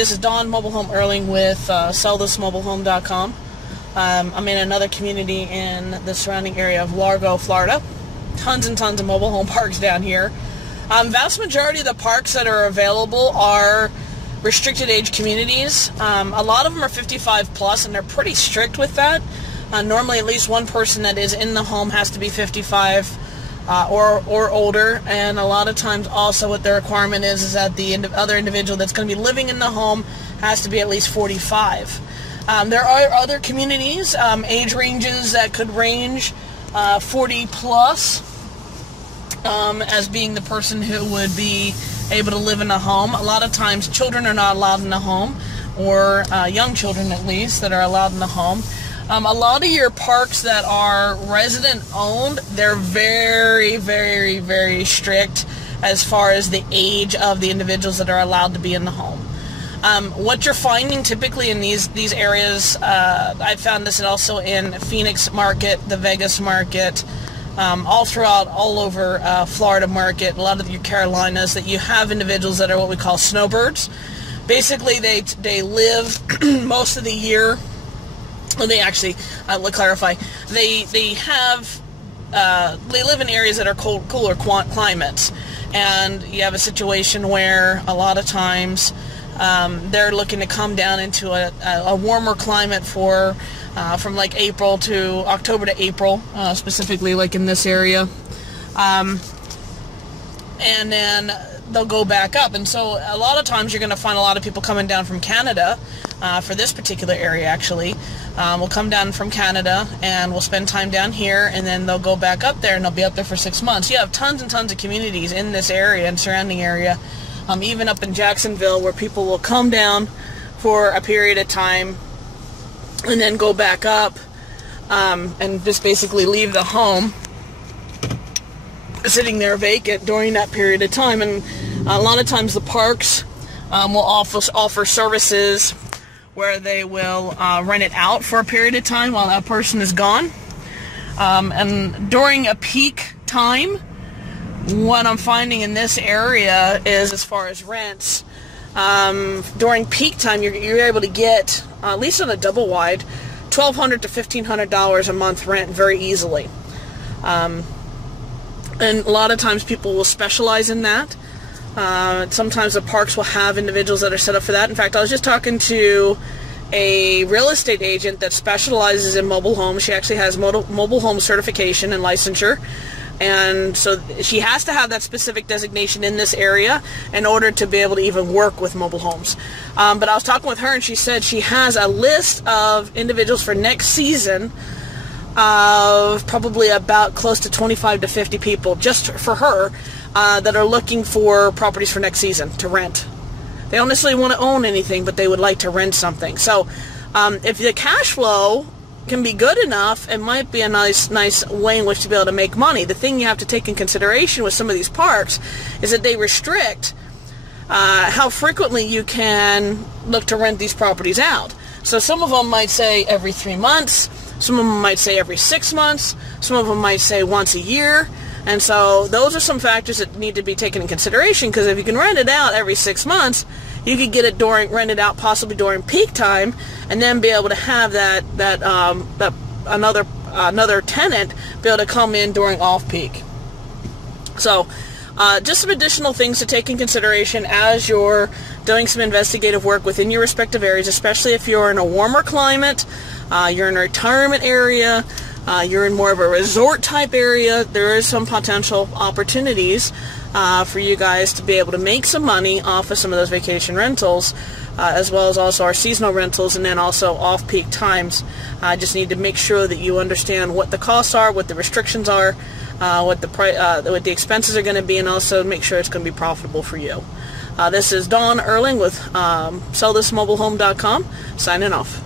This is Dawn Mobile Home Erling with sellthismobilehome.com. I'm in another community in the surrounding area of Largo, Florida. Tons and tons of mobile home parks down here. Vast majority of the parks that are available are restricted age communities. A lot of them are 55 plus, and they're pretty strict with that. Normally at least one person that is in the home has to be 55 or older, and a lot of times also what the requirement is that the other individual that's going to be living in the home has to be at least 45. There are other communities, age ranges that could range 40 plus as being the person who would be able to live in a home. A lot of times children are not allowed in the home, or young children at least that are allowed in the home. A lot of your parks that are resident owned, they're very, very, very strict as far as the age of the individuals that are allowed to be in the home. What you're finding typically in these areas, I found this also in Phoenix market, the Vegas market, all over Florida market, a lot of your Carolinas, that you have individuals that are what we call snowbirds. Basically, they live most of the year. Well, they actually, let's clarify, they live in areas that are cooler climates, and you have a situation where a lot of times they're looking to come down into a warmer climate for from like April to October to April, specifically like in this area, and then they'll go back up. And so a lot of times you're going to find a lot of people coming down from Canada for this particular area. Actually, we'll come down from Canada and we'll spend time down here, and then they'll go back up there and they'll be up there for 6 months. You have tons and tons of communities in this area and surrounding area, even up in Jacksonville, where people will come down for a period of time and then go back up and just basically leave the home sitting there vacant during that period of time. And a lot of times the parks will offer services where they will rent it out for a period of time while that person is gone. And during a peak time, what I'm finding in this area is, as far as rents, during peak time you're able to get, at least on a double wide, $1,200 to $1,500 a month rent very easily. And a lot of times people will specialize in that. Sometimes the parks will have individuals that are set up for that. In fact, I was just talking to a real estate agent that specializes in mobile homes. She actually has mobile home certification and licensure. And so she has to have that specific designation in this area in order to be able to even work with mobile homes. But I was talking with her, and she said she has a list of individuals for next season of probably about close to 25 to 50 people just for her that are looking for properties for next season to rent. They don't necessarily want to own anything, but they would like to rent something. So if the cash flow can be good enough, it might be a nice way in which to be able to make money. The thing you have to take in consideration with some of these parks is that they restrict how frequently you can look to rent these properties out. So some of them might say every 3 months, some of them might say every 6 months, some of them might say once a year. And so those are some factors that need to be taken in consideration, because if you can rent it out every 6 months, you could get it rented out possibly during peak time, and then be able to have another tenant be able to come in during off-peak. So just some additional things to take in consideration as you're doing some investigative work within your respective areas, especially if you're in a warmer climate, you're in a retirement area, you're in more of a resort type area. There is some potential opportunities for you guys to be able to make some money off of some of those vacation rentals, as well as also our seasonal rentals, and then also off-peak times. I just need to make sure that you understand what the costs are, what the restrictions are, what the expenses are going to be, and also make sure it's going to be profitable for you. This is Dawn Erling with sellthismobilehome.com, signing off.